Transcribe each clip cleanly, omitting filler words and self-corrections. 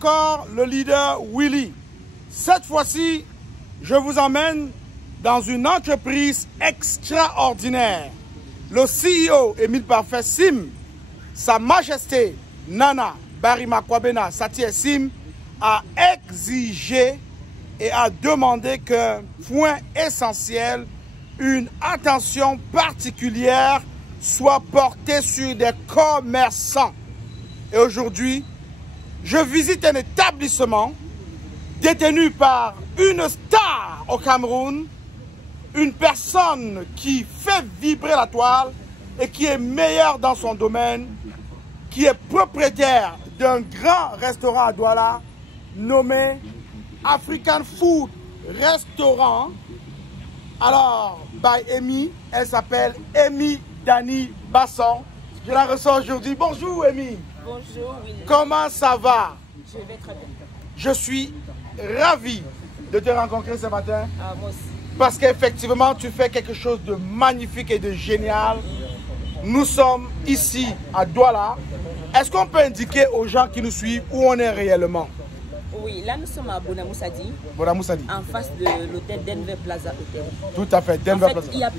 encore le leader Willy. Cette fois-ci, je vous emmène dans une entreprise extraordinaire. Le CEO Émile Parfait Sim, Sa Majesté Nana Barimakwabena Satie Sim, a exigé et a demandé qu'un point essentiel, une attention particulière soit portée sur des commerçants. Et aujourd'hui, je visite un établissement détenu par une star au Cameroun, une personne qui fait vibrer la toile et qui est meilleure dans son domaine, qui est propriétaire d'un grand restaurant à Douala nommé African Food Restaurant. Alors, by Amy, elle s'appelle Amy Dani Basson. Je la reçois aujourd'hui. Bonjour Amy. Bonjour Willy. Comment ça va? Je vais très bien. Je suis ravi de te rencontrer ce matin. Ah, moi aussi. Parce qu'effectivement, tu fais quelque chose de magnifique et de génial. Nous sommes ici à Douala. Est-ce qu'on peut indiquer aux gens qui nous suivent où on est réellement? Oui, là nous sommes à Bonamoussadi. Bonamoussadi. En face de l'hôtel Denver Plaza Hotel. Tout à fait, Denver en fait, Plaza. Il y a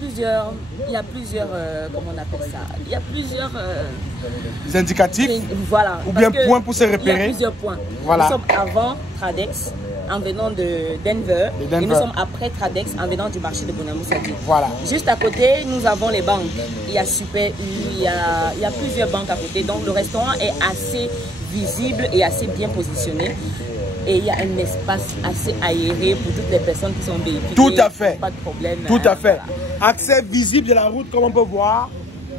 plusieurs, comment on appelle ça? Il y a plusieurs indicatifs. Voilà. Ou bien points pour se repérer. Il y a plusieurs points. Voilà. Nous sommes avant Tradex en venant de Denver. Et nous sommes après Tradex en venant du marché de Bonamoussadi. Voilà. Juste à côté, nous avons les banques. Il y a Super U, il y a plusieurs banques à côté. Donc le restaurant est assez visible et assez bien positionné. Et il y a un espace assez aéré pour toutes les personnes qui sont véhiculées. Tout à fait. Pas de problème. Tout à fait. Voilà. Accès visible de la route, comme on peut voir.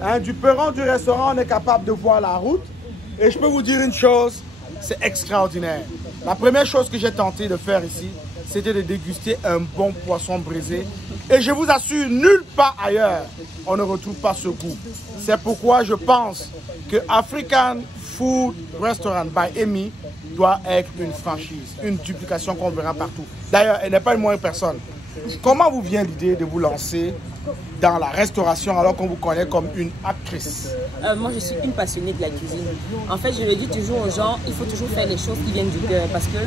Hein, du perron du restaurant, on est capable de voir la route. Et je peux vous dire une chose, c'est extraordinaire. La première chose que j'ai tenté de faire ici, c'était de déguster un bon poisson brisé. Et je vous assure, nulle part ailleurs, on ne retrouve pas ce goût. C'est pourquoi je pense que African Food Restaurant by Amy doit être une franchise, une duplication qu'on verra partout. D'ailleurs, elle n'est pas une moindre personne. Comment vous vient l'idée de vous lancer dans la restauration alors qu'on vous connaît comme une actrice? Moi, je suis une passionnée de la cuisine. En fait, je le dis toujours aux gens, il faut toujours faire les choses qui viennent du cœur. Parce que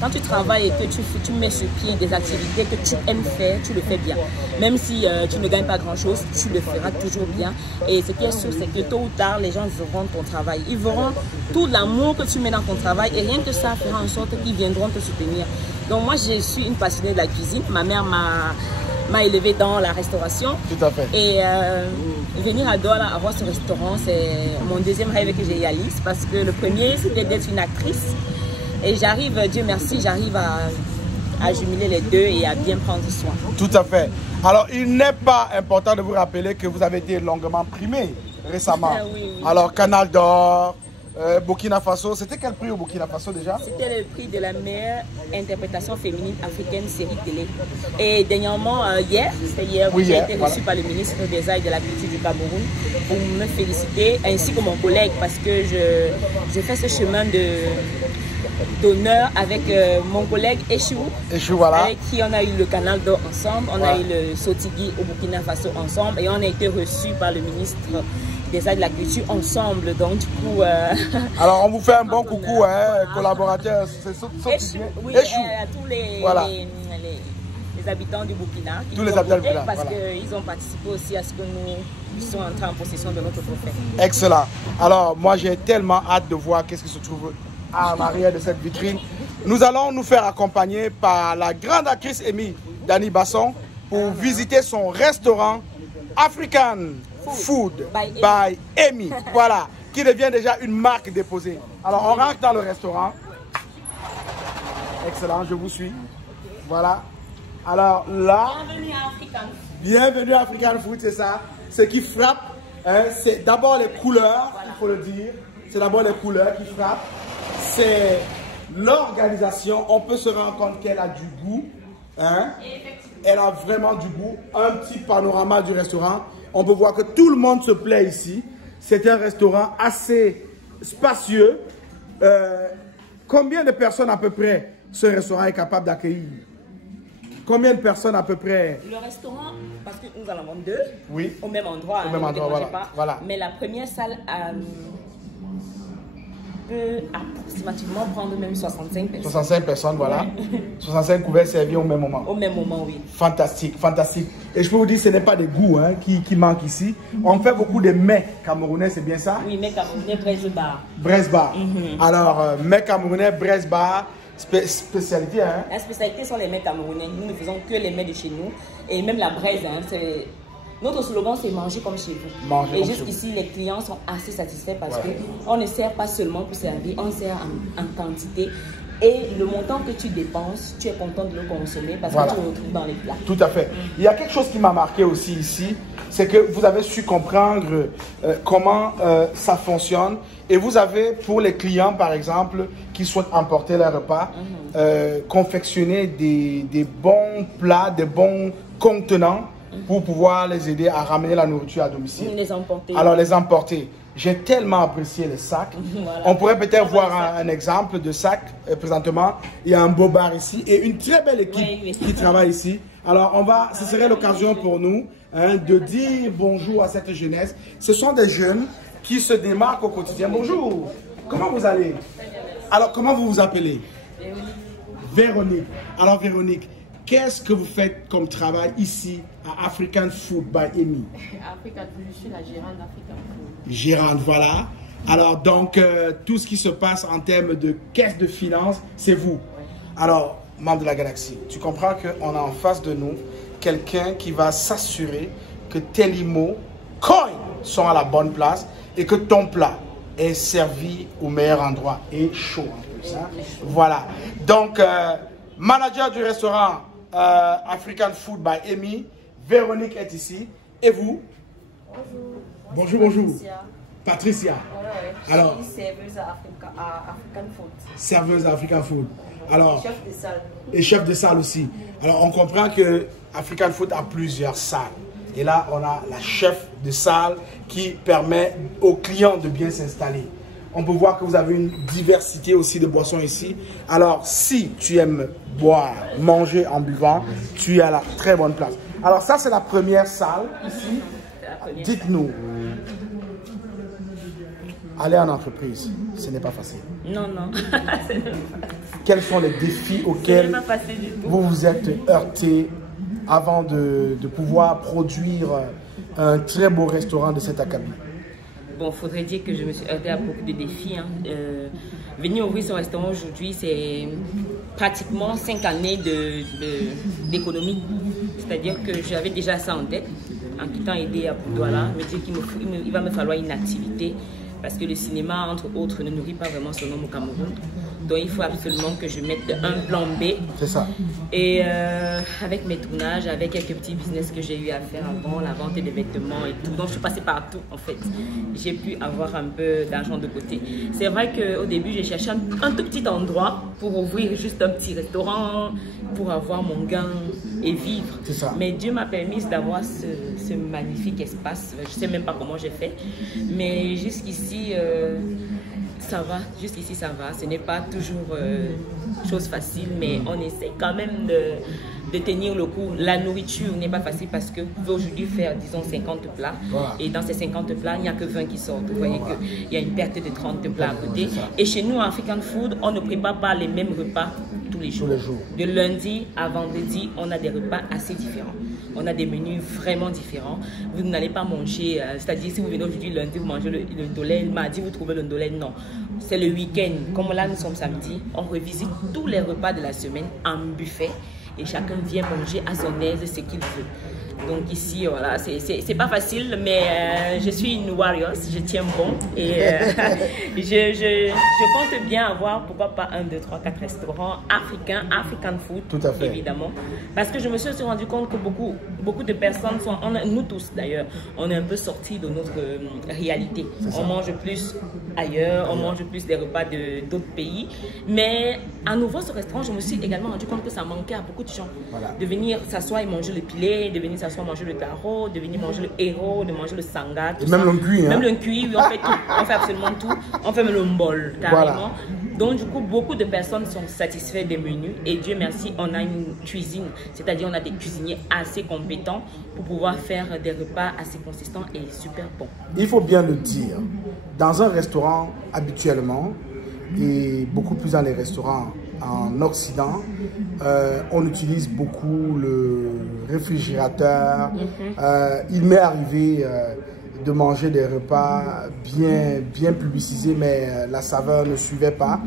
quand tu travailles et que tu mets sur pied des activités que tu aimes faire, tu le fais bien. Même si tu ne gagnes pas grand-chose, tu le feras toujours bien. Et ce qui est sûr, c'est que tôt ou tard, les gens verront ton travail. Ils verront tout l'amour que tu mets dans ton travail et rien que ça fera en sorte qu'ils viendront te soutenir. Donc moi, je suis une passionnée de la cuisine. Ma mère m'a élevée dans la restauration. Tout à fait. Et venir à Douala avoir ce restaurant, c'est mon deuxième rêve que j'ai réalisé parce que le premier, c'était d'être une actrice. Et j'arrive, Dieu merci, j'arrive à jumeler les deux et à bien prendre soin. Tout à fait. Alors, il n'est pas important de vous rappeler que vous avez été longuement primé récemment. Oui. Alors, Canal d'Or, Burkina Faso, c'était quel prix au Burkina Faso déjà? C'était le prix de la meilleure interprétation féminine africaine série télé. Et dernièrement, hier, j'ai été reçu par le ministre des Arts et de la Culture du Cameroun pour me féliciter, ainsi que mon collègue, parce que je fais ce chemin d'honneur avec mon collègue Echou, voilà. Avec qui on a eu le Canal d'Or ensemble, on a eu le Sotigui au Burkina Faso ensemble et on a été reçu par le ministre des Arts de la Culture ensemble. Donc du coup... Alors on vous fait un bon coucou, hein, collaborateur, c'est Sotigui. Oui, à tous les habitants du Burkina. Tous les habitants du Burkina. Parce qu'ils ont participé aussi à ce que nous sommes entrés en possession de notre trophée. Excellent. Alors moi j'ai tellement hâte de voir qu'est-ce qui se trouve à l'arrière de cette vitrine. Nous allons nous faire accompagner par la grande actrice Amy Dani Basson pour visiter son restaurant African Food by Amy. Voilà, qui devient déjà une marque déposée. Alors on rentre dans le restaurant. Excellent, je vous suis. Voilà. Alors là, bienvenue à African Food, c'est ça. Ce qui frappe, hein, c'est d'abord les couleurs, il faut le dire. C'est d'abord les couleurs qui frappent. C'est l'organisation. On peut se rendre compte qu'elle a du goût. Hein? Elle a vraiment du goût. Un petit panorama du restaurant. On peut voir que tout le monde se plaît ici. C'est un restaurant assez spacieux. Combien de personnes à peu près ce restaurant est capable d'accueillir? Combien de personnes à peu près? Le restaurant, parce que nous en avons deux, oui, au même endroit. Au même endroit, voilà. Mais la première salle peux approximativement prendre même 65 personnes. 65 personnes, voilà. 65 couverts servis au même moment. Au même moment, oui. Fantastique, fantastique. Et je peux vous dire, ce n'est pas des goûts hein, qui manquent ici. On fait beaucoup de mets camerounais, c'est bien ça? Oui, mets camerounais, braise bar. Braise bar. Alors, mets camerounais, braise bar. Spécialité, hein? La spécialité sont les mets camerounais. Nous ne faisons que les mets de chez nous. Et même la braise, hein, notre slogan, c'est manger comme chez vous. Manger et jusqu'ici, les clients sont assez satisfaits parce qu'on ne sert pas seulement pour servir, on sert en quantité. Et le montant que tu dépenses, tu es content de le consommer parce que tu le retrouves dans les plats. Tout à fait. Il y a quelque chose qui m'a marqué aussi ici, c'est que vous avez su comprendre comment ça fonctionne. Et vous avez, pour les clients, par exemple, qui souhaitent emporter leur repas, confectionner des bons plats, des bons contenants pour pouvoir les aider à ramener la nourriture à domicile. Les emporter. Alors, les emporter. J'ai tellement apprécié les sacs. Voilà. On pourrait peut-être voir un exemple de sac présentement. Il y a un beau bar ici et une très belle équipe qui travaille ici. Alors, ce serait l'occasion pour nous de dire bonjour à cette jeunesse. Ce sont des jeunes qui se démarquent au quotidien. Bonjour. Comment vous allez? Alors, comment vous vous appelez? Véronique. Alors, Véronique, qu'est-ce que vous faites comme travail ici à African Food by Amy? African Food, je suis la gérante d'African Food. Gérante, voilà. Alors, donc, tout ce qui se passe en termes de caisse de finances, c'est vous. Alors, membre de la galaxie, tu comprends qu'on a en face de nous quelqu'un qui va s'assurer que tes limos, coins, sont à la bonne place et que ton plat est servi au meilleur endroit et chaud en plus. Hein? Voilà. Donc, manager du restaurant African Food by Amy, Véronique est ici. Et vous? Bonjour. Bonjour. Patricia. Ouais. Alors, je suis serveuse à African Food. Serveuse à African Food. Alors, Chef de salle. Et chef de salle aussi. Alors, on comprend que African Food a plusieurs salles. Et là, on a la chef de salle qui permet aux clients de bien s'installer. On peut voir que vous avez une diversité aussi de boissons ici. Alors, si tu aimes boire, manger en buvant, tu es à la très bonne place. Alors, ça, c'est la première salle ici. Dites-nous, aller en entreprise, ce n'est pas facile. Non, non. Quels sont les défis auxquels vous vous êtes heurté avant de pouvoir produire un très beau restaurant de cet acabit? Bon, il faudrait dire que je me suis heurtée à beaucoup de défis. Hein. Venir ouvrir ce restaurant aujourd'hui, c'est pratiquement 5 années d'économie. C'est-à-dire que j'avais déjà ça en tête. En quittant aider à Douala, me dire qu'il va me falloir une activité parce que le cinéma, entre autres, ne nourrit pas vraiment son nom au Cameroun. Donc il faut absolument que je mette un plan B. C'est ça. Et avec mes tournages, avec quelques petits business que j'ai eu à faire avant, la vente des vêtements et tout, donc je suis passée partout en fait. J'ai pu avoir un peu d'argent de côté. C'est vrai qu'au début, j'ai cherché un tout petit endroit pour ouvrir juste un petit restaurant, pour avoir mon gain et vivre. C'est ça. Mais Dieu m'a permis d'avoir ce magnifique espace. Je ne sais même pas comment j'ai fait. Mais jusqu'ici, ça va. Jusqu'ici, ça va. Ce n'est pas toujours chose facile, mais on essaie quand même de tenir le coup. La nourriture n'est pas facile parce que vous pouvez aujourd'hui faire, disons, 50 plats. Voilà. Et dans ces 50 plats, il n'y a que 20 qui sortent. Vous voyez qu'il y a une perte de 30 plats à côté. Et chez nous, en African Food, on ne prépare pas les mêmes repas tous les jours. De lundi à vendredi, on a des repas assez différents. On a des menus vraiment différents. Vous n'allez pas manger, c'est-à-dire si vous venez aujourd'hui lundi, vous mangez le ndolé, mardi, vous trouvez le ndolé. Non, c'est le week-end. Comme là, nous sommes samedi, on revisite tous les repas de la semaine en buffet et chacun vient manger à son aise ce qu'il veut. Donc ici, voilà, c'est pas facile, mais je suis une warrior, je tiens bon et je compte bien avoir, pourquoi pas 1, 2, 3, 4 restaurants africains, African Food, tout à fait. Évidemment. Parce que je me suis aussi rendu compte que beaucoup de personnes sont, nous tous d'ailleurs, on est un peu sortis de notre réalité. On mange plus ailleurs, on mange plus des repas d'autres pays. Mais en ouvrant ce restaurant, je me suis également rendu compte que ça manquait à beaucoup de gens. Voilà. De venir s'asseoir et manger le pilé, de venir s'asseoir manger le taro, de venir manger le héros, de manger le sanga. Et même le cuit. Même le cuit, oui, on fait tout. On fait absolument tout. On fait même le mbol, carrément. Voilà. Donc du coup, beaucoup de personnes sont satisfaites des menus. Et Dieu merci, on a une cuisine. C'est-à-dire on a des cuisiniers assez compétents pour pouvoir faire des repas assez consistants et super bons. Il faut bien le dire. Dans un restaurant, habituellement, et beaucoup plus dans les restaurants en Occident, on utilise beaucoup le réfrigérateur. Il m'est arrivé de manger des repas bien publicisés, mais la saveur ne suivait pas.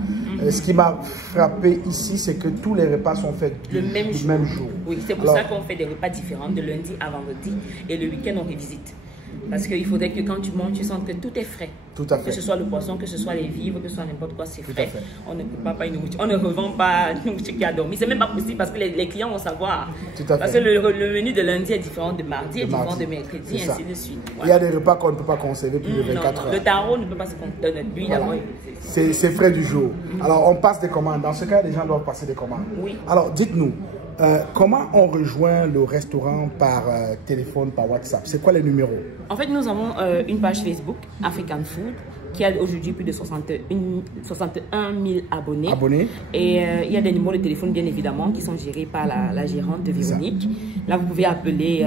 Ce qui m'a frappé ici, c'est que tous les repas sont faits du même jour. Oui, c'est pour ça qu'on fait des repas différents de lundi à vendredi, et le week-end on revisite. Parce qu'il faudrait que quand tu manges, tu sentes que tout est frais. Tout à fait. Que ce soit le poisson, que ce soit les vivres, que ce soit n'importe quoi, c'est frais. On ne prépare pas une nourriture. On ne revend pas une nourriture qui a dormi. C'est même pas possible parce que les clients vont savoir. Tout à fait. Parce que le menu de lundi est différent de mardi, est différent de mercredi, et ainsi de suite. Voilà. Il y a des repas qu'on ne peut pas conserver plus de 24 heures. Le tarot ne peut pas se conserver. Lui, d'abord. C'est frais du jour. Alors, on passe des commandes. Dans ce cas, les gens doivent passer des commandes. Oui. Alors, dites-nous, comment on rejoint le restaurant par téléphone, par WhatsApp? C'est quoi les numéros? En fait, nous avons une page Facebook, African Food, qui a aujourd'hui plus de 61 000 abonnés. Et il y a des numéros de téléphone, bien évidemment, qui sont gérés par la gérante de Véronique. Là, vous pouvez appeler.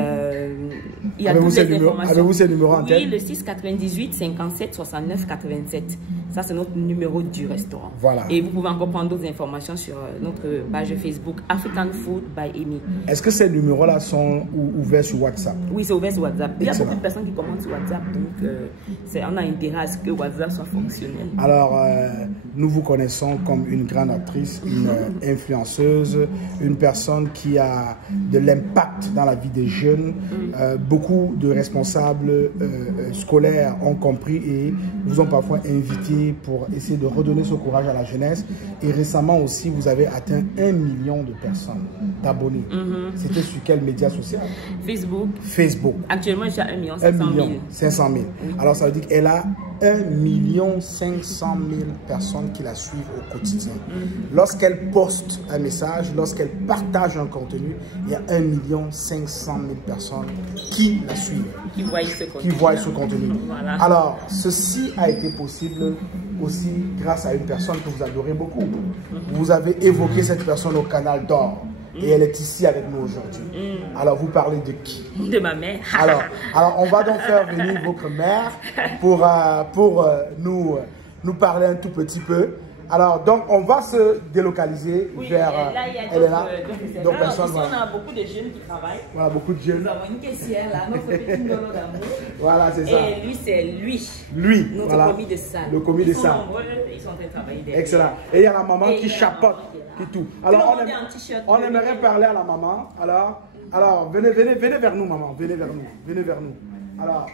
Il y a toutes les informations. Avez-vous ces numéros en tête? Oui, le 6 98 57 69 87. Ça, c'est notre numéro du restaurant. Voilà. Et vous pouvez encore prendre d'autres informations sur notre page Facebook, African Food by Amy. Est-ce que ces numéros-là sont ouverts sur WhatsApp? Oui, c'est ouvert sur WhatsApp. Il y a beaucoup de personnes qui commandent sur WhatsApp, donc on a intérêt à ce que WhatsApp soit fonctionnel. Alors, nous vous connaissons comme une grande actrice, une influenceuse, une personne qui a de l'impact dans la vie des jeunes. Beaucoup de responsables scolaires ont compris et vous ont parfois invité pour essayer de redonner ce courage à la jeunesse. Et récemment aussi, vous avez atteint 1 million de personnes, d'abonnés. C'était sur quel média social? Facebook. Actuellement, je suis à 1 million 500 000. Alors, ça veut dire qu'elle a 1 500 000 personnes qui la suivent au quotidien. Lorsqu'elle poste un message, lorsqu'elle partage un contenu, il y a 1 500 000 personnes qui la suivent. Qui voient ce contenu. Voilà. Alors, ceci a été possible aussi grâce à une personne que vous adorez beaucoup. Vous avez évoqué cette personne au Canal d'Or. Et elle est ici avec nous aujourd'hui. Alors, vous parlez de qui? De ma mère. alors, on va donc faire venir votre mère pour nous parler un tout petit peu. Alors, donc, on va se délocaliser vers... Là, il y a elle est là. Donc, personne, ici, on a beaucoup de jeunes qui travaillent. Voilà, beaucoup de jeunes. Nous avons une caissière là, notre petit nono d'amour. Voilà, c'est ça. Et lui, c'est lui. Notre commis de salle. Le commis de salle. Ils sont nombreux, ils sont en train de travailler derrière. Excellent. Et il y a la maman qui chapeaute, qui tout. Alors, on aimerait parler à la maman. Alors, venez vers nous, maman. Venez vers nous. Alors,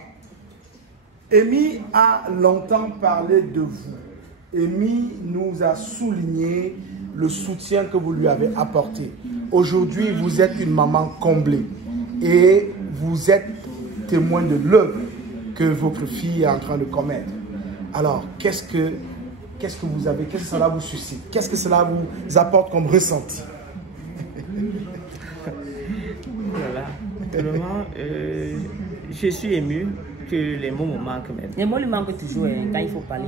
Amy a longtemps parlé de vous. Amy nous a souligné le soutien que vous lui avez apporté. Aujourd'hui, vous êtes une maman comblée et vous êtes témoin de l'œuvre que votre fille est en train de commettre. Alors, qu'est-ce que vous avez, qu'est-ce que cela vous suscite? Qu'est-ce que cela vous apporte comme ressenti? Voilà. Vraiment, je suis ému que les mots me manquent même. Les mots lui manquent toujours quand il faut parler.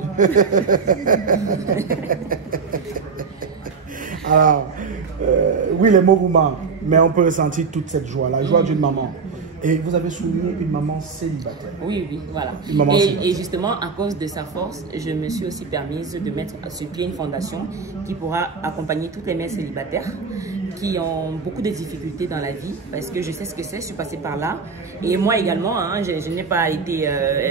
Alors, oui, les mots vous manquent, mais on peut ressentir toute cette joie, la joie d'une maman. Et vous avez souligné une maman célibataire. Oui, voilà. Et justement, à cause de sa force, je me suis aussi permise de mettre sur pied une fondation qui pourra accompagner toutes les mères célibataires qui ont beaucoup de difficultés dans la vie, parce que je sais ce que c'est, je suis passée par là. Et moi également, hein, je n'ai pas été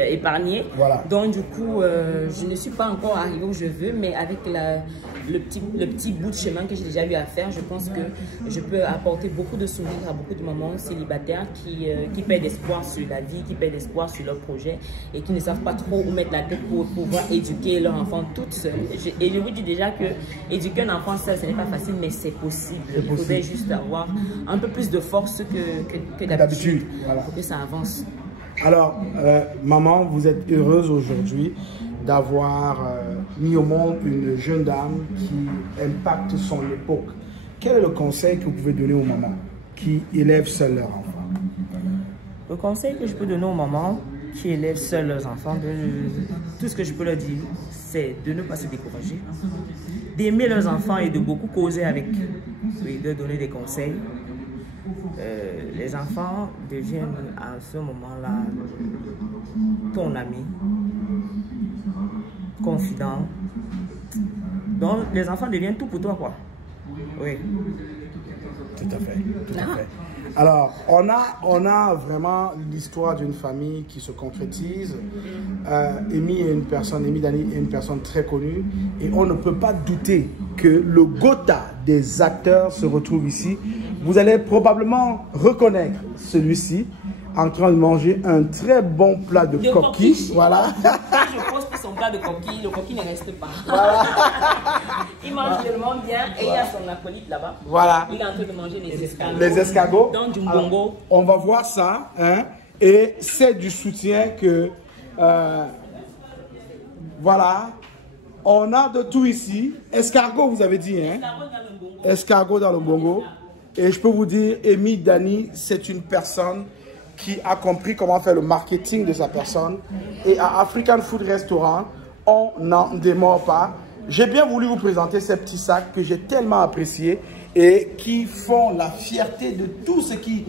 épargnée. Voilà. Donc du coup, je ne suis pas encore arrivée où je veux, mais avec le petit bout de chemin que j'ai déjà eu à faire, je pense que je peux apporter beaucoup de sourires à beaucoup de mamans célibataires qui perdent espoir sur la vie, qui perdent espoir sur leur projet et qui ne savent pas trop où mettre la tête pour pouvoir éduquer leur enfant toute seule. Et je vous dis déjà que éduquer un enfant seul, ce n'est pas facile, mais c'est possible. Il faudrait juste avoir un peu plus de force que d'habitude, voilà, pour que ça avance. Alors, maman, vous êtes heureuse aujourd'hui d'avoir mis au monde une jeune dame qui impacte son époque. Quel est le conseil que vous pouvez donner aux mamans qui élèvent seuls leurs enfants? Le conseil que je peux donner aux mamans qui élèvent seuls leurs enfants, tout ce que je peux leur dire, c'est de ne pas se décourager, d'aimer leurs enfants et de beaucoup causer avec eux, et de donner des conseils. Les enfants deviennent à ce moment-là ton ami, confident, Donc, les enfants deviennent tout pour toi, quoi. Oui. Tout à fait, tout à fait. Alors, on a vraiment l'histoire d'une famille qui se concrétise. Amy Dani est une personne très connue et on ne peut pas douter que le Gotha des acteurs se retrouve ici. Vous allez probablement reconnaître celui-ci en train de manger un très bon plat de coquille. Voilà. Je pose pour son plat de coquille, le coquille ne reste pas. Voilà. Il mange tellement bien et il y a son acolyte là-bas. Voilà. Il est en train de manger les escargots. Les escargots. Donc du mbongo. Alors, on va voir ça. Hein, et c'est du soutien que... voilà. On a de tout ici. Escargot, vous avez dit. Hein? Escargot dans le mbongo. Et je peux vous dire, Amy Dani, c'est une personne qui a compris comment faire le marketing de sa personne. Et à African Food Restaurant, on n'en démord pas. J'ai bien voulu vous présenter ces petits sacs que j'ai tellement appréciés et qui font la fierté de tous ceux qui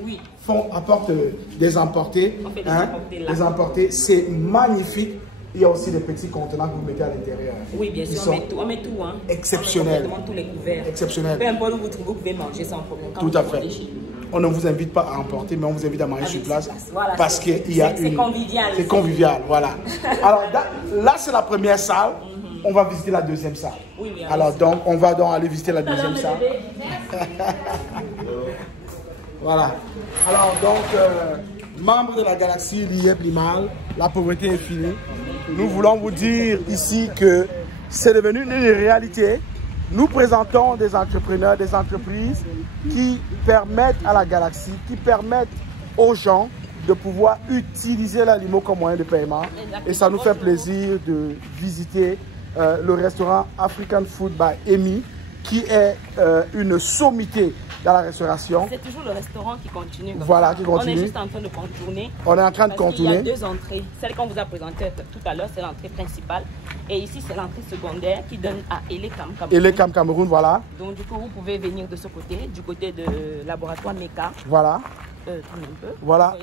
apportent des emportés. Hein, des emportés, c'est magnifique. Il y a aussi des petits contenants que vous mettez à l'intérieur. Oui, bien sûr, on met tout. Hein. Exceptionnel. On met tous les couverts. Exceptionnel. Peu importe où vous trouvez, vous pouvez manger sans problème. Tout à fait. On ne vous invite pas à emporter, mais on vous invite à manger sur place. Voilà, parce qu'il y a une... C'est convivial. C'est convivial, voilà. Alors là, c'est la première salle. On va visiter la deuxième salle. Oui, alors donc, on va donc aller visiter la deuxième salle. Voilà. Alors donc, membres de la galaxie Lieb Limal, la pauvreté est finie. Nous voulons vous dire ici que c'est devenu une réalité. Nous présentons des entrepreneurs, des entreprises qui permettent à la galaxie, qui permettent aux gens de pouvoir utiliser la limo comme moyen de paiement. Et ça nous fait plaisir de visiter le restaurant African Food by Amy, qui est une sommité dans la restauration. C'est toujours le restaurant qui continue. Voilà, qui continue. On est juste en train de contourner. On est en train de contourner. Il y a deux entrées. Celle qu'on vous a présentée tout à l'heure, c'est l'entrée principale. Et ici, c'est l'entrée secondaire qui donne à Elekam Cameroun. Elekam Cameroun, voilà. Donc, du coup, vous pouvez venir de ce côté, du côté de laboratoire MECA. Voilà. Un peu. Voilà.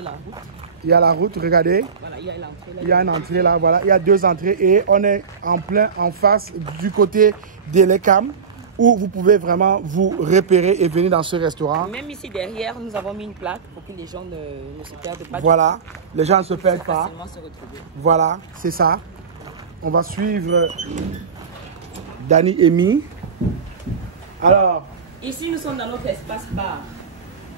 Il y a la route, regardez. Voilà, il y a l'entrée là. Il y a une entrée là, voilà. Il y a deux entrées et on est en plein en face du côté d'Elekam, où vous pouvez vraiment vous repérer et venir dans ce restaurant. Même ici derrière, nous avons mis une plaque pour que les gens ne se perdent pas. Voilà, les gens ne se perdent pas. Se retrouver. Voilà, c'est ça. On va suivre Dani Amy. Alors, ici, nous sommes dans notre espace bar.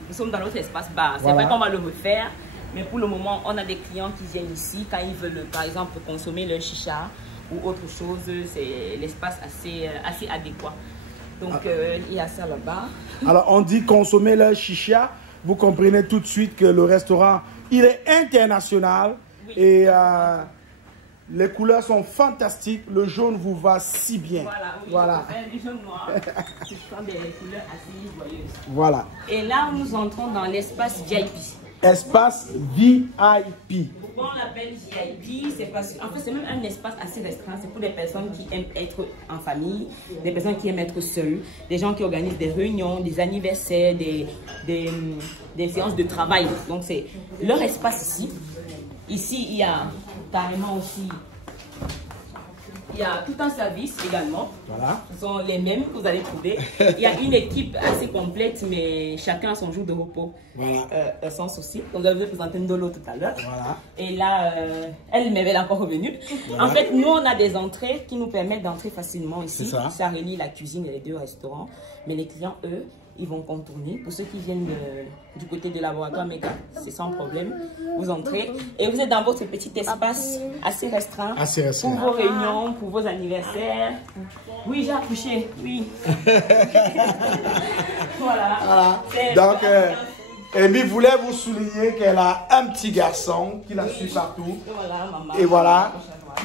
Nous sommes dans notre espace bar. C'est Voilà. vrai qu'on va le refaire, mais pour le moment, on a des clients qui viennent ici quand ils veulent, par exemple, consommer leur chicha ou autre chose. C'est l'espace assez adéquat. Donc, il y a ça là-bas. Alors, on dit consommer leur chicha. Vous comprenez tout de suite que le restaurant, il est international. Oui. Et les couleurs sont fantastiques. Le jaune vous va si bien. Voilà, oui, voilà. Du jaune noir. Ce sont des couleurs assez joyeuses. Voilà. Et là, nous entrons dans l'espace VIP. Espace VIP. Pourquoi on l'appelle VIP? C'est parce qu'en fait, c'est même un espace assez restreint. C'est pour des personnes qui aiment être en famille, des personnes qui aiment être seules, des gens qui organisent des réunions, des anniversaires, des séances de travail. Donc, c'est leur espace ici. Ici, il y a carrément aussi... Il y a tout un service également. Voilà. Ce sont les mêmes que vous allez trouver. Il y a une équipe assez complète, mais chacun a son jour de repos. Voilà. Sans souci. Donc, je vous ai présenté Ndolo tout à l'heure. Voilà. Et là, elle est encore revenue. Voilà. En fait, nous, on a des entrées qui nous permettent d'entrer facilement ici. Ça relie la cuisine et les deux restaurants. Mais les clients, eux, ils vont contourner. Pour ceux qui viennent du côté de laboratoire MECA, c'est sans problème. Vous entrez et vous êtes dans votre petit espace assez restreint. Pour vos réunions, pour vos anniversaires. Oui, j'ai accouché, oui. Voilà. Donc, Amy voulait vous souligner qu'elle a un petit garçon qui la suit partout. Voilà, maman. Et voilà,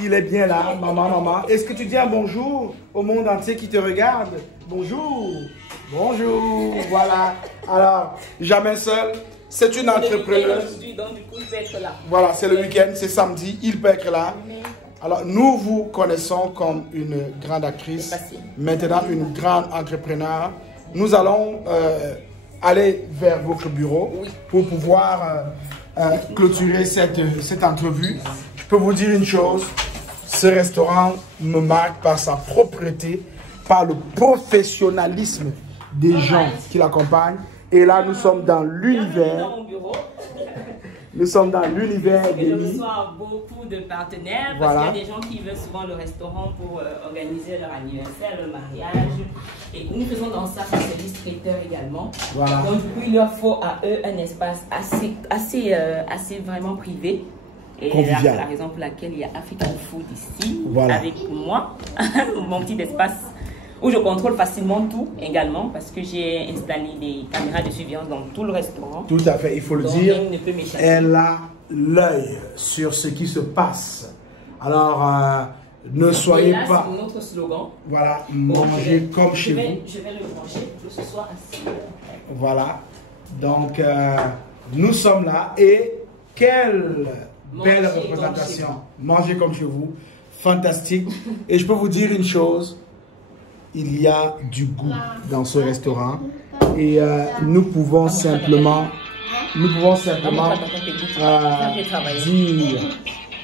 il est bien là, maman. Est-ce que tu dis un bonjour au monde entier qui te regarde? Bonjour. Bonjour, voilà. Alors, jamais seul, c'est une entrepreneuse. Donc, du coup, il peut être là. Voilà, c'est le week-end, c'est samedi, il peut être là. Alors, nous vous connaissons comme une grande actrice, maintenant une grande entrepreneur. Nous allons aller vers votre bureau pour pouvoir clôturer cette entrevue. Je peux vous dire une chose, ce restaurant me marque par sa propreté par le professionnalisme des gens qui l'accompagnent. Et là, nous sommes dans l'univers. Nous sommes dans l'univers d'Emmy. Je reçois beaucoup de partenaires parce qu'il y a des gens qui veulent souvent le restaurant pour organiser leur anniversaire, leur mariage. Et nous faisons dans ça des services traiteurs également. Voilà. Donc du coup, il leur faut à eux un espace assez vraiment privé. Et c'est la raison pour laquelle il y a African Food ici, avec moi, mon petit espace où je contrôle facilement tout également parce que j'ai installé des caméras de surveillance dans tout le restaurant. Tout à fait, il faut le dire. Elle a l'œil sur ce qui se passe. Alors, ne soyez pas... C'est notre slogan. Voilà, mangez comme chez vous. Je vais le brancher pour que ce soit assis. Voilà, donc nous sommes là et quelle belle représentation. Mangez comme chez vous, fantastique. Et je peux vous dire une chose. Il y a du goût dans ce restaurant et nous pouvons simplement dire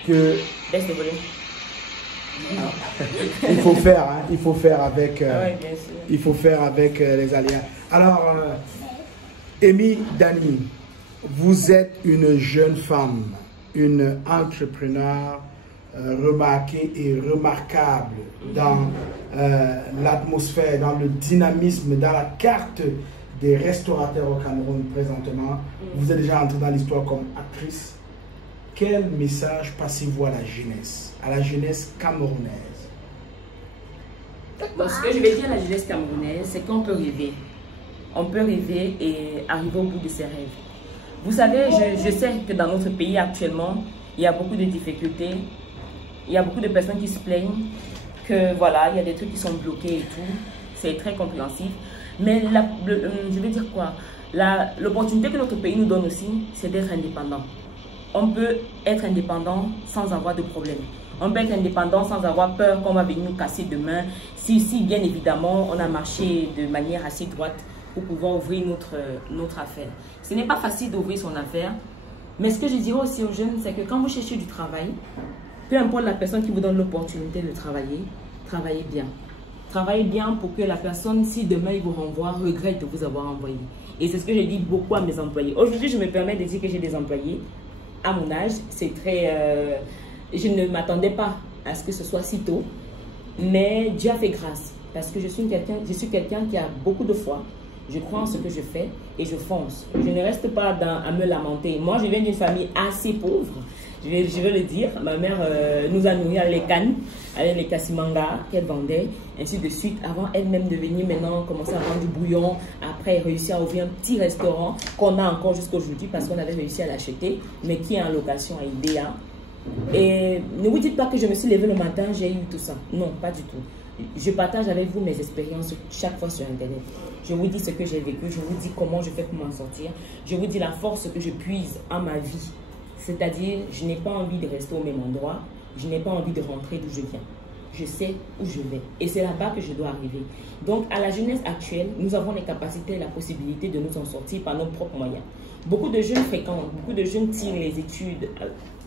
que il faut faire avec les alliés. Alors, Emmy Dani, vous êtes une jeune femme, une entrepreneur remarquée et remarquable dans l'atmosphère, dans le dynamisme, dans la carte des restaurateurs au Cameroun présentement. Vous êtes déjà entrée dans l'histoire comme actrice. Quel message passez-vous à la jeunesse camerounaise? Bon, ce que je vais dire à la jeunesse camerounaise, c'est qu'on peut rêver. On peut rêver et arriver au bout de ses rêves. Vous savez, je sais que dans notre pays actuellement, il y a beaucoup de difficultés. Il y a beaucoup de personnes qui se plaignent que voilà, il y a des trucs qui sont bloqués et tout. C'est très compréhensif. Mais je vais dire quoi? L'opportunité que notre pays nous donne aussi, c'est d'être indépendant. On peut être indépendant sans avoir de problème. On peut être indépendant sans avoir peur qu'on va venir nous casser demain. Si bien évidemment, on a marché de manière assez droite pour pouvoir ouvrir notre affaire. Ce n'est pas facile d'ouvrir son affaire. Mais ce que je dirais aussi aux jeunes, c'est que quand vous cherchez du travail, peu importe la personne qui vous donne l'opportunité de travailler, travaillez bien. Travaillez bien pour que la personne, si demain il vous renvoie, regrette de vous avoir envoyé. Et c'est ce que je dis beaucoup à mes employés. Aujourd'hui, je me permets de dire que j'ai des employés. À mon âge, c'est très... je ne m'attendais pas à ce que ce soit si tôt. Mais Dieu a fait grâce. Parce que je suis quelqu'un qui a beaucoup de foi. Je crois en ce que je fais et je fonce. Je ne reste pas à me lamenter. Moi, je viens d'une famille assez pauvre. Je vais le dire. Ma mère nous a nourris à les cannes, avec les cassimanga qu'elle vendait, ainsi de suite. Avant elle-même de venir maintenant commencer à vendre du bouillon. Après, réussir à ouvrir un petit restaurant qu'on a encore jusqu'à aujourd'hui parce qu'on avait réussi à l'acheter, mais qui est en location à IDEA. Et ne vous dites pas que je me suis levée le matin, j'ai eu tout ça. Non, pas du tout. Je partage avec vous mes expériences chaque fois sur Internet. Je vous dis ce que j'ai vécu, je vous dis comment je fais pour m'en sortir. Je vous dis la force que je puise en ma vie. C'est-à-dire, je n'ai pas envie de rester au même endroit. Je n'ai pas envie de rentrer d'où je viens. Je sais où je vais. Et c'est là-bas que je dois arriver. Donc, à la jeunesse actuelle, nous avons les capacités et la possibilité de nous en sortir par nos propres moyens. Beaucoup de jeunes fréquentent, beaucoup de jeunes tirent les études,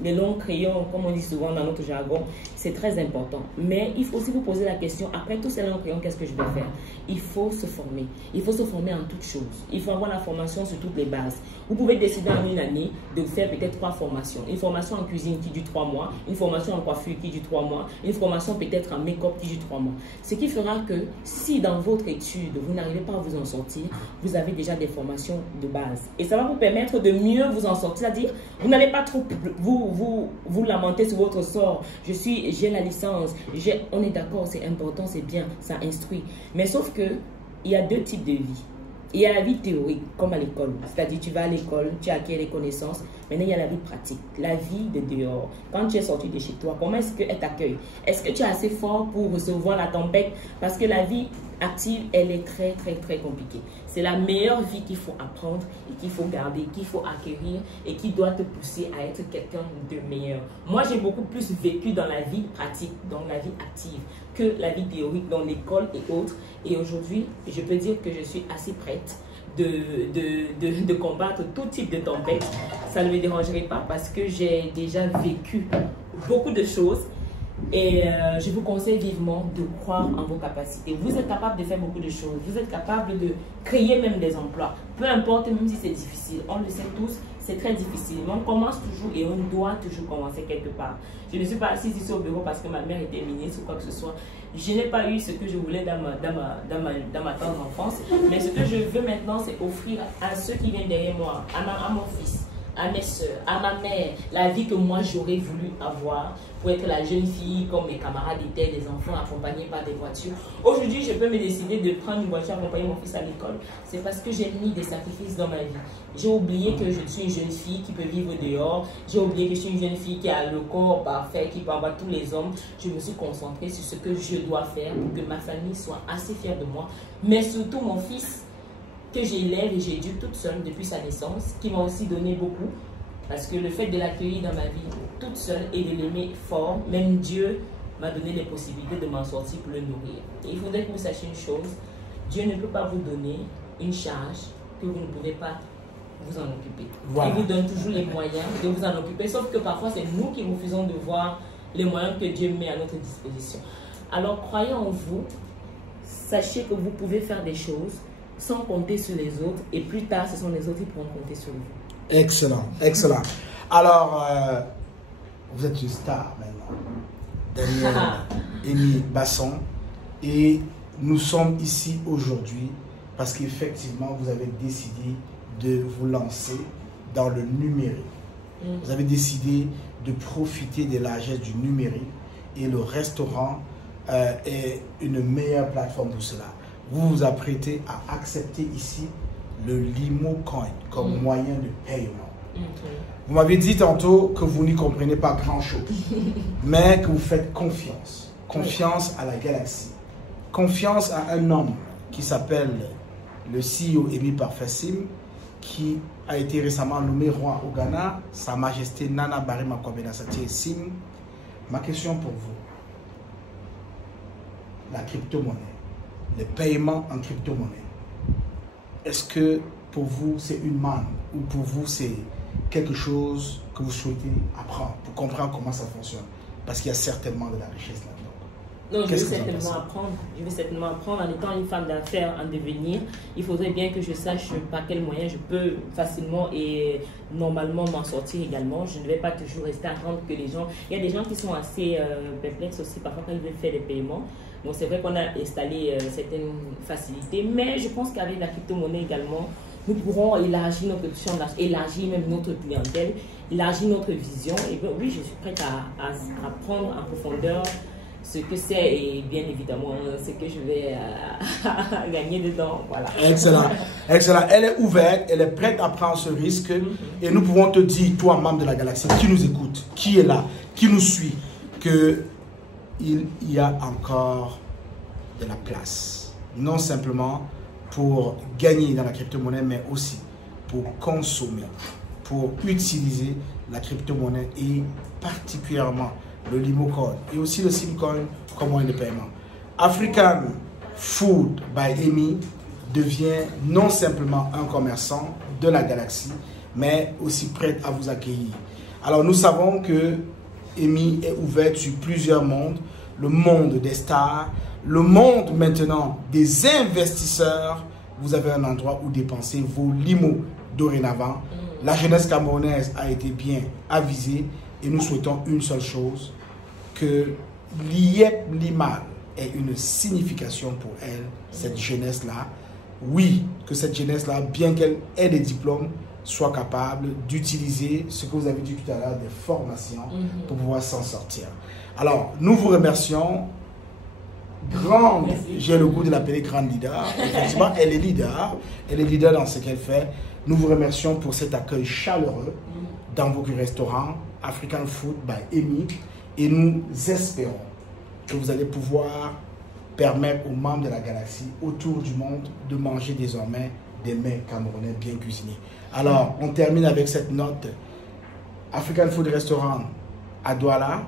les longs crayons, comme on dit souvent dans notre jargon, c'est très important. Mais il faut aussi vous poser la question, après tous ces longs crayons, qu'est-ce que je vais faire? Il faut se former. Il faut se former en toutes choses. Il faut avoir la formation sur toutes les bases. Vous pouvez décider en une année de faire peut-être 3 formations. Une formation en cuisine qui dure 3 mois, une formation en coiffure qui dure 3 mois, une formation peut-être en make-up qui dure 3 mois. Ce qui fera que si dans votre étude, vous n'arrivez pas à vous en sortir, vous avez déjà des formations de base. Et ça va vous permettre de mieux vous en sortir, c'est-à-dire vous n'allez pas trop vous lamenter sur votre sort. J'ai la licence, on est d'accord, c'est important, c'est bien, ça instruit. Mais sauf que il y a 2 types de vie. Il y a la vie théorique, comme à l'école. C'est-à-dire, tu vas à l'école, tu acquiers les connaissances. Maintenant, il y a la vie pratique, la vie de dehors. Quand tu es sorti de chez toi, comment est-ce qu'elle t'accueille? Est-ce que tu es assez fort pour recevoir la tempête? Parce que la vie active, elle est très, très, très compliquée. C'est la meilleure vie qu'il faut apprendre et qu'il faut garder, qu'il faut acquérir et qui doit te pousser à être quelqu'un de meilleur. Moi, j'ai beaucoup plus vécu dans la vie pratique, dans la vie active, que la vie théorique, dans l'école et autres. Et aujourd'hui, je peux dire que je suis assez prête de combattre tout type de tempête. Ça ne me dérangerait pas parce que j'ai déjà vécu beaucoup de choses. Et je vous conseille vivement de croire en vos capacités. Vous êtes capable de faire beaucoup de choses. Vous êtes capable de créer même des emplois. Peu importe, même si c'est difficile. On le sait tous, c'est très difficile. Mais on commence toujours et on doit toujours commencer quelque part. Je ne suis pas assise ici au bureau parce que ma mère était ministre ou quoi que ce soit. Je n'ai pas eu ce que je voulais dans ma tendre enfance. Mais ce que je veux maintenant, c'est offrir à ceux qui viennent derrière moi, à mon fils, à mes soeurs, à ma mère, la vie que moi j'aurais voulu avoir pour être la jeune fille comme mes camarades étaient, des enfants accompagnés par des voitures. Aujourd'hui, je peux me décider de prendre une voiture, accompagner mon fils à l'école. C'est parce que j'ai mis des sacrifices dans ma vie. J'ai oublié que je suis une jeune fille qui peut vivre dehors. J'ai oublié que je suis une jeune fille qui a le corps parfait, qui peut avoir tous les hommes. Je me suis concentrée sur ce que je dois faire pour que ma famille soit assez fière de moi. Mais surtout mon fils, que j'élève et j'éduque toute seule depuis sa naissance, qui m'a aussi donné beaucoup. Parce que le fait de l'accueillir dans ma vie toute seule et de l'aimer fort, même Dieu m'a donné les possibilités de m'en sortir pour le nourrir. Et il faudrait que vous sachiez une chose, Dieu ne peut pas vous donner une charge que vous ne pouvez pas vous en occuper. Voilà. Il vous donne toujours les moyens de vous en occuper, sauf que parfois c'est nous qui refusons de voir les moyens que Dieu met à notre disposition. Alors croyez en vous, sachez que vous pouvez faire des choses sans compter sur les autres, et plus tard ce sont les autres qui pourront compter sur vous. Excellent, excellent. Alors, vous êtes une star maintenant, Danielle Amy Basson, et nous sommes ici aujourd'hui parce qu'effectivement, vous avez décidé de vous lancer dans le numérique. Vous avez décidé de profiter des largesses du numérique et le restaurant est une meilleure plateforme pour cela. Vous vous apprêtez à accepter ici le Limo Coin comme moyen de paiement. Vous m'avez dit tantôt que vous n'y comprenez pas grand-chose, mais que vous faites confiance. Confiance à la galaxie. Confiance à un homme qui s'appelle le CEO Amy Parfait Sim, qui a été récemment nommé roi au Ghana, Sa Majesté Nana Barima Kwabena Satie Sim. Ma question pour vous, la crypto-monnaie, les paiements en crypto-monnaie, est-ce que pour vous c'est une manne ou pour vous c'est quelque chose que vous souhaitez apprendre pour comprendre comment ça fonctionne? Parce qu'il y a certainement de la richesse là-dedans. Non, je veux certainement apprendre. Je veux certainement apprendre en étant une femme d'affaires en devenir. Il faudrait bien que je sache par quels moyens je peux facilement et normalement m'en sortir également. Je ne vais pas toujours rester à attendre que les gens... Il y a des gens qui sont assez perplexes aussi parfois quand ils veulent faire des paiements. Donc c'est vrai qu'on a installé certaines facilités, mais je pense qu'avec la crypto-monnaie également, nous pourrons élargir notre champ, élargir même notre clientèle, élargir notre vision. Et bien, oui, je suis prête à prendre en profondeur ce que c'est et bien évidemment ce que je vais gagner dedans. Voilà. Excellent. Excellent. Elle est ouverte, elle est prête à prendre ce risque et nous pouvons te dire, toi, membre de la galaxie, qui nous écoute, qui est là, qui nous suit, que il y a encore de la place. Non simplement pour gagner dans la crypto-monnaie, mais aussi pour consommer, pour utiliser la crypto-monnaie et particulièrement le Limo Coin et aussi le Simcoin comme moyen de paiement. African Food by Amy devient non simplement un commerçant de la galaxie, mais aussi prête à vous accueillir. Alors nous savons que Amy est ouverte sur plusieurs mondes, le monde des stars, le monde maintenant des investisseurs. Vous avez un endroit où dépenser vos limos dorénavant. La jeunesse camerounaise a été bien avisée et nous souhaitons une seule chose, que l'IEP Limal ait une signification pour elle, cette jeunesse-là. Oui, que cette jeunesse-là, bien qu'elle ait des diplômes, soit capable d'utiliser ce que vous avez dit tout à l'heure, des formations pour pouvoir s'en sortir. Alors, nous vous remercions. Grande, j'ai le goût de l'appeler grande leader. Effectivement, elle est leader dans ce qu'elle fait. Nous vous remercions pour cet accueil chaleureux dans vos restaurants African Food by Amy et nous espérons que vous allez pouvoir permettre aux membres de la galaxie autour du monde de manger désormais des mets camerounais bien cuisinés. Alors, on termine avec cette note. African Food Restaurant à Douala,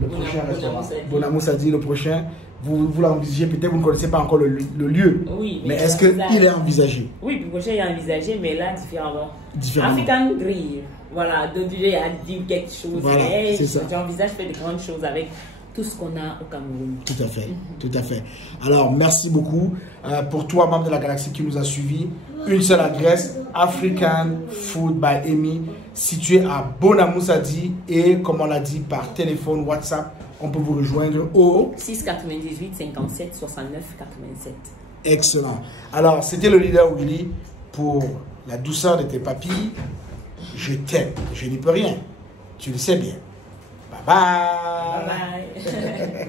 le prochain restaurant. Bonamous a dit le prochain. Vous l'envisagez, peut-être vous ne connaissez pas encore le lieu. Oui, mais est-ce qu'il est envisagé? Oui, le prochain est envisagé, mais là, différemment. African Grill. Voilà, donc j'ai à dire quelque chose. Voilà, j'envisage faire de grandes choses avec tout ce qu'on a au Cameroun. Tout à fait, tout à fait. Alors, merci beaucoup pour toi, membre de la Galaxie qui nous a suivis. Une seule adresse, African Food by Amy, située à Bonamoussadi et, comme on l'a dit, par téléphone, WhatsApp, on peut vous rejoindre au 698 57 69 87. Excellent. Alors, c'était le leader Willy pour la douceur de tes papilles. Je t'aime, je n'y peux rien. Tu le sais bien. Bye bye. Bye bye.